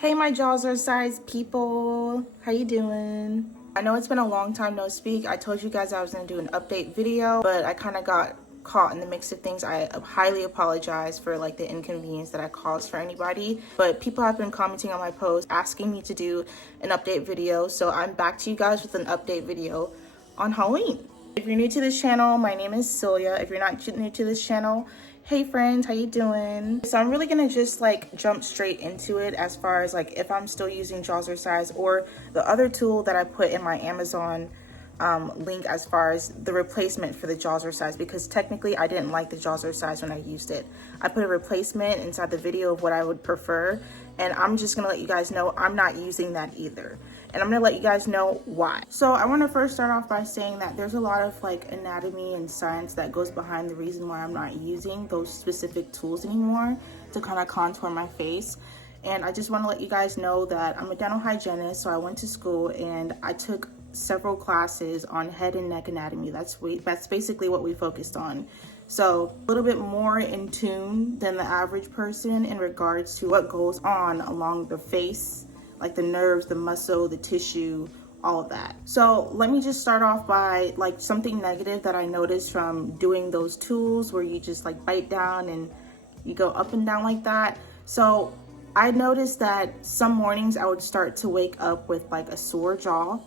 Hey my JAWZRSIZE people, how you doing? I know it's been a long time no speak. I told you guys I was going to do an update video, but I kind of got caught in the mix of things. I highly apologize for like the inconvenience that I caused for anybody, but people have been commenting on my post asking me to do an update video, so I'm back to you guys with an update video on Halloween. If you're new to this channel, my name is Celia. If you're not new to this channel, hey friends, how you doing? So I'm really gonna just like jump straight into it as far as like if I'm still using JAWZRSIZE or the other tool that I put in my Amazon link as far as the replacement for the JAWZRSIZE, because technically I didn't like the JAWZRSIZE when I used it. I put a replacement inside the video of what I would prefer, and I'm just gonna let you guys know I'm not using that either. And I'm gonna let you guys know why. So I wanna first start off by saying that there's a lot of like anatomy and science that goes behind the reason why I'm not using those specific tools anymore to kind of contour my face. And I just wanna let you guys know that I'm a dental hygienist, so I went to school and I took several classes on head and neck anatomy. That's basically what we focused on. So a little bit more in tune than the average person in regards to what goes on along the face, like the nerves, the muscle, the tissue, all of that. So let me just start off by like something negative that I noticed from doing those tools where you just like bite down and you go up and down like that. So I noticed that some mornings I would start to wake up with like a sore jaw,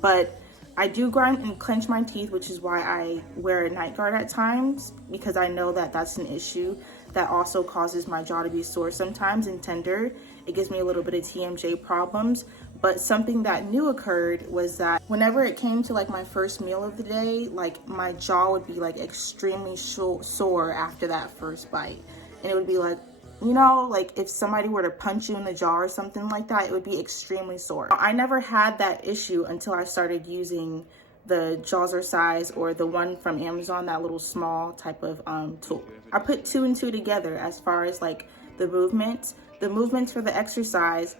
but I do grind and clench my teeth, which is why I wear a night guard at times, because I know that that's an issue that also causes my jaw to be sore sometimes and tender. It gives me a little bit of TMJ problems. But something that new occurred was that whenever it came to like my first meal of the day, like my jaw would be like extremely sore after that first bite. And it would be like, you know, like if somebody were to punch you in the jaw or something like that, it would be extremely sore. I never had that issue until I started using the JAWZRSIZE or the one from Amazon, that little small type of tool. I put two and two together as far as like the movements. The movements for the exercise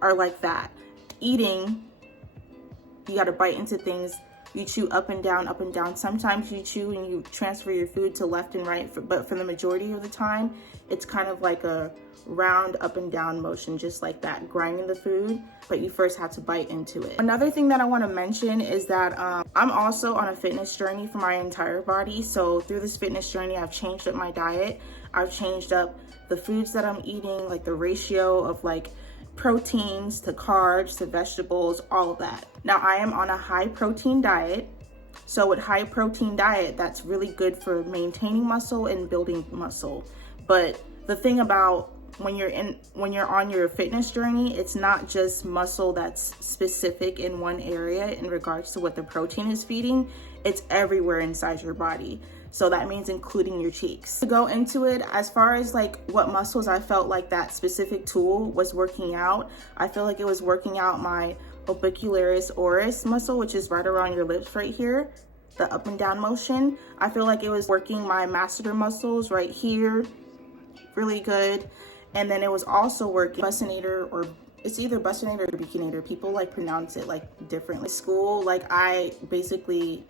are like that. Eating, you gotta bite into things. You chew up and down, up and down. Sometimes you chew and you transfer your food to left and right, but for the majority of the time, it's kind of like a round up and down motion, just like that, grinding the food, but you first have to bite into it. Another thing that I want to mention is that I'm also on a fitness journey for my entire body. So through this fitness journey, I've changed up my diet. I've changed up the foods that I'm eating, like the ratio of like proteins to carbs to vegetables, all of that. Now I am on a high protein diet. So with high protein diet, that's really good for maintaining muscle and building muscle. But the thing about when you're on your fitness journey, it's not just muscle that's specific in one area in regards to what the protein is feeding. It's everywhere inside your body. So that means including your cheeks. To go into it, as far as like what muscles I felt like that specific tool was working out, I feel like it was working out my orbicularis oris muscle, which is right around your lips right here, the up and down motion. I feel like it was working my masseter muscles right here, really good. And then it was also working buccinator, or it's either buccinator or buccinator. People like pronounce it like differently. School, like I basically,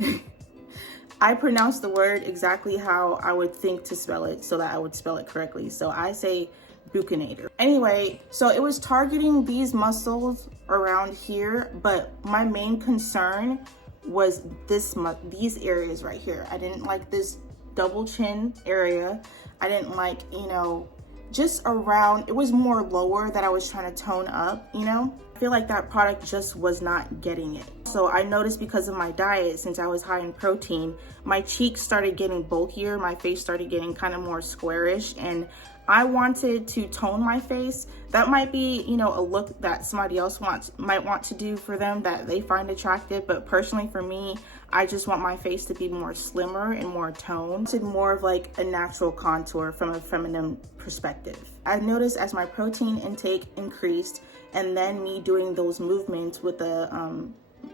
I pronounce the word exactly how I would think to spell it so that I would spell it correctly. So I say buccinator. Anyway, so it was targeting these muscles around here, but my main concern was these areas right here. I didn't like this double chin area. I didn't like, you know, just around, it was more lower that I was trying to tone up, you know? I feel like that product just was not getting it. So I noticed because of my diet, since I was high in protein, my cheeks started getting bulkier, my face started getting kind of more squarish, and I wanted to tone my face. That might be, you know, a look that somebody else might want to do for them that they find attractive, but personally for me, I just want my face to be more slimmer and more toned, to more of like a natural contour from a feminine perspective. I noticed as my protein intake increased, and then me doing those movements with the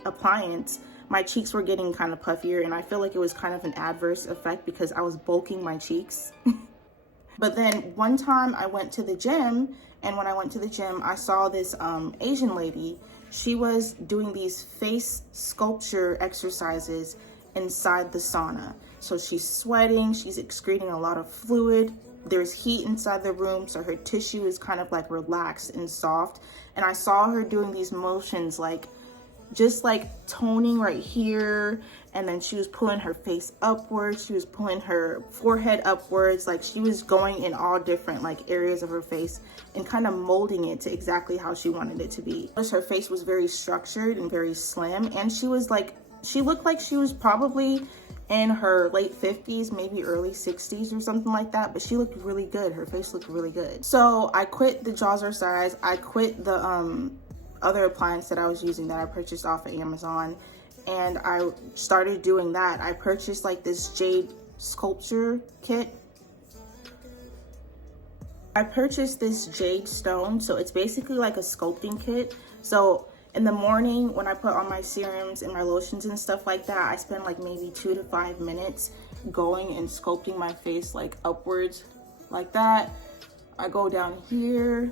appliance, my cheeks were getting kind of puffier, and I feel like it was kind of an adverse effect because I was bulking my cheeks. But then one time I went to the gym, and when I went to the gym, I saw this Asian lady. She was doing these face sculpture exercises inside the sauna. So she's sweating, she's excreting a lot of fluid, there's heat inside the room, so her tissue is kind of like relaxed and soft. And I saw her doing these motions like just like toning right here, and then she was pulling her face upwards, she was pulling her forehead upwards, like she was going in all different like areas of her face and kind of molding it to exactly how she wanted it to be. Her face was very structured and very slim, and she was like, she looked like she was probably in her late 50s, maybe early 60s or something like that, but she looked really good. Her face looked really good. So I quit the JAWZRSIZE. I quit the other appliance that I was using that I purchased off of Amazon, and I started doing that. I purchased like this jade sculpture kit. I purchased this jade stone, so it's basically like a sculpting kit. So in the morning when I put on my serums and my lotions and stuff like that, I spend like maybe 2 to 5 minutes going and sculpting my face like upwards like that. I go down here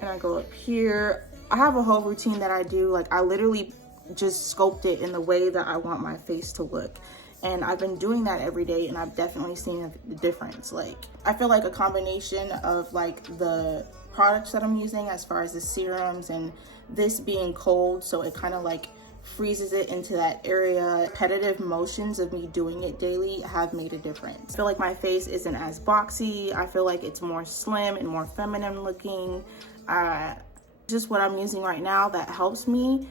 and I go up here. I have a whole routine that I do. Like I literally just sculpt it in the way that I want my face to look. And I've been doing that every day, and I've definitely seen a difference. Like I feel like a combination of like the products that I'm using as far as the serums and this being cold, so it kind of like freezes it into that area. Repetitive motions of me doing it daily have made a difference. I feel like my face isn't as boxy. I feel like it's more slim and more feminine looking. Just what I'm using right now that helps me.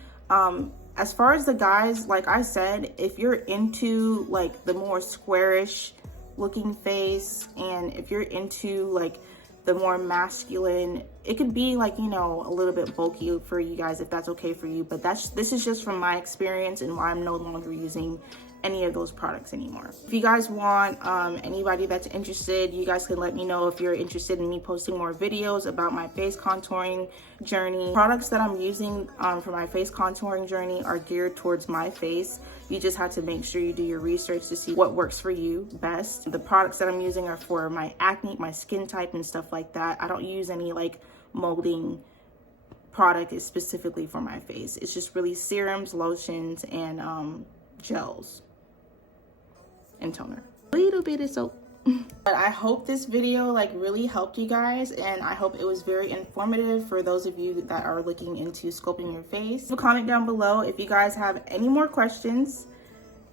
As far as the guys, like I said, if you're into like the more squarish looking face, and if you're into like the more masculine, it could be like, you know, a little bit bulky for you guys if that's okay for you. But this is just from my experience and why I'm no longer using any of those products anymore. If you guys want anybody that's interested, you guys can let me know if you're interested in me posting more videos about my face contouring journey. Products that I'm using for my face contouring journey are geared towards my face. You just have to make sure you do your research to see what works for you best. The products that I'm using are for my acne, my skin type and stuff like that. I don't use any like molding product is specifically for my face. It's just really serums, lotions, and gels and toner, a little bit of soap. But I hope this video like really helped you guys, and I hope it was very informative for those of you that are looking into sculpting your face. Leave a comment down below if you guys have any more questions.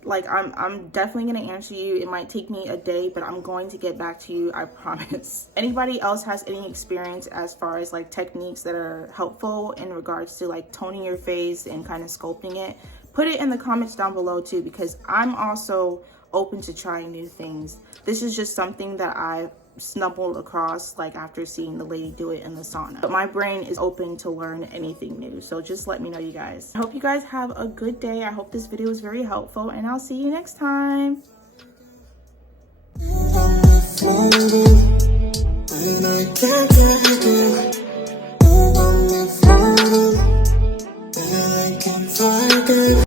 Like I'm definitely gonna answer you. It might take me a day, but I'm going to get back to you, I promise. Anybody else has any experience as far as like techniques that are helpful in regards to like toning your face and kind of sculpting it, put it in the comments down below too, because I'm also open to trying new things. This is just something that I've stumbled across like after seeing the lady do it in the sauna. But my brain is open to learn anything new, so just let me know, you guys. I hope you guys have a good day. I hope this video was very helpful, and I'll see you next time.